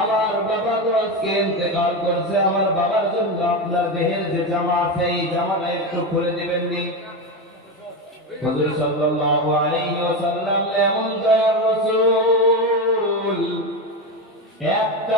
আমার বাবা তো আজকে ইন্তেকাল করছে, আমার বাবার জন্য আপনার দেহের যে জামা আছে, এই জামাটা একটু খুলে দিবেন নি? হুজুর সাল্লাল্লাহু আলাইহি ওয়াসাল্লাম এমন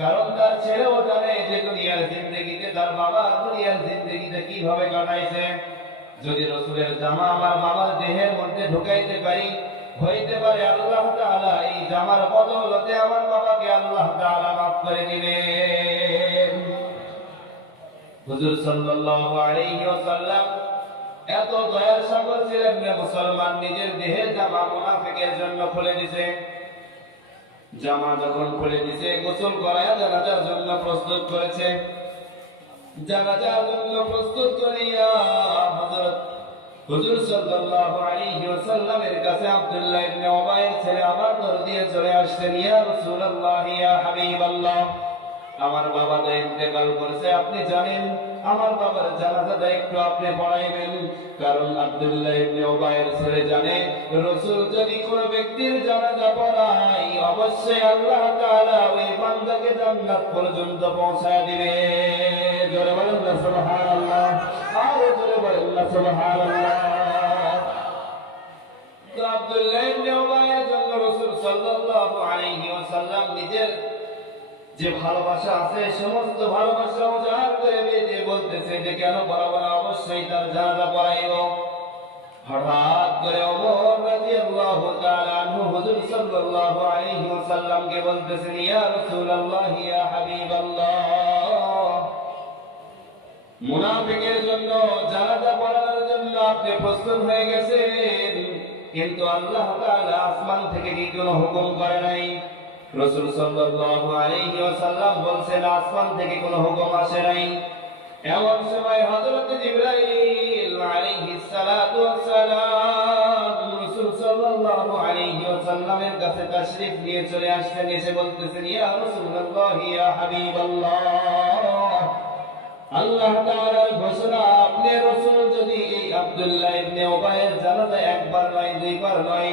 কারণ তার ছেলেও জানে যে দুনিয়ার জিন্দগিতে তার বাবা দুনিয়ার জিন্দগিতে কীভাবে কাটাইছে। যদি রসুলের জামা আমার বাবার দেহের মধ্যে ঢুকাইতে পারি, হইতে পারে আল্লাহ তাআলা এই জামার বদৌলতে আমার বাবাকে আল্লাহ তাআলা মাফ করে দিবেন। হুজুর সাল্লাল্লাহু আলাইহি ওয়াসাল্লাম এত দয়ার সাগর ছিলেন মুসলমান নিজের দেহের জামা মুনাফিকের জন্য খুলে দিছে। জামা যখন খুলে দিছে, গোসল করায় জানাজার জন্য প্রস্তুত করেছে। জানাজার জন্য প্রস্তুত করিয়া হযরত হুজুর সাল্লাল্লাহু আলাইহি ওয়াসাল্লামের কাছে আব্দুল্লাহ ইবনে উবাইর ছেলে আমার দর দিয়ে চলে আসছেন, ইয়া রাসূলুল্লাহ, ইয়া হাবিবাল্লাহ। আমার বাবা তো ইন্তেকাল করেছে, আপনি জানেন, আমার বাবার জানাজাটা একটু আপনি পড়াইবেন। কারণ আব্দুল্লাহ ইবনে উবাইর ছেলে জানে, রাসূল যদি কোনো ব্যক্তির জানাজা পড়ায়, অবশ্যই আল্লাহ তাআলা ওই বান্দাকে জান্নাত পর্যন্ত পৌঁছায় দিবে। জোরে বলেন না, সুবহানাল্লাহ। আর জোরে বলেন না, সুবহানাল্লাহ। তো আব্দুল্লাহ ইবনে উবাইয়ের জন্য রাসূল সাল্লাল্লাহু আলাইহি ওয়াসাল্লাম নিজের যে ভালোবাসা আছে সমস্ত ভালোবাসা উজাড় করে দিয়ে বলতেছে যে কেন বরাবর অবশ্যই তার জানাজা পড়াইব। হঠাৎ করে ওমর রাদিয়াল্লাহু তাআলা আনহু হুজুর সাল্লাল্লাহু আলাইহি বলতেছেন, ইয়া রাসূলুল্লাহ, ইয়া হাবিবাল্লাহ, মুনাফিকের জন্য জানাজা পড়ানোর জন্য আপনি প্রস্তুত হয়ে গেছেন। কিন্তু আল্লাহ তাআলা আসমান থেকে কি কোনো হুকুম করে নাই? রাসূল সাল্লাল্লাহু আলাইহি ওয়াসাল্লাম বলছেন, আসমান থেকে কোনো হুকুম আসে নাই। এমন সময় হযরত জিবরাইল আলাইহিস সালাতু ওয়াসসালাম রাসূল সাল্লাল্লাহু আলাইহি ওয়াসাল্লামের কাছে তাশরীফ নিয়ে চলে আসছেন। এসে বলতেছেন, ইয়া রাসূলুল্লাহ, ইয়া হাবিবাল্লাহ, আল্লাহ তাআলার ঘোষণা, আপনি রাসূল যদি আব্দুল্লাহ ইবনে উবাইয়ের জানাজা একবার নয়, দুইবার নয়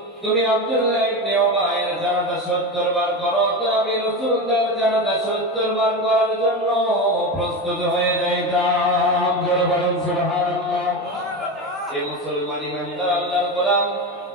তুমি আব্দুল্লাহ ইবনে উবাইয়ের জানাজা 70 বার করো, তো আমি রাসূল তার জানাজা 70 বার করার জন্য প্রস্তুত হয়ে যাইতাম। জোরে বলেন, সুবহানাল্লাহ। এই মুসলমান ইমানদার আল্লাহর গোলাম,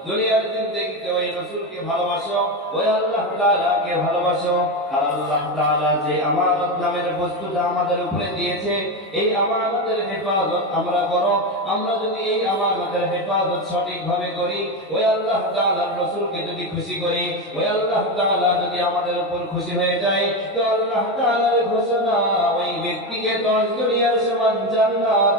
দুনিয়ার জিন্দেগিতে ওই রাসূলকে ভালোবাসো, ওই আল্লাহ তাআলাকে ভালোবাসো। আর আল্লাহ তাআলা যে আমানত নামের বস্তুটা আমাদের উপরে দিয়েছে, এই আমানতের হেফাজত আমরা করো। আমরা যদি এই আমানতের হেফাজত সঠিকভাবে করি, ওই আল্লাহ তাআলার রাসূলকে যদি খুশি করি, ওই আল্লাহ তাআলা যদি আমাদের উপর খুশি হয়ে যায়, তো আল্লাহ তাআলার ঘোষণা ওই ব্যক্তিকে দশ দুনিয়ার সমান জান্নাত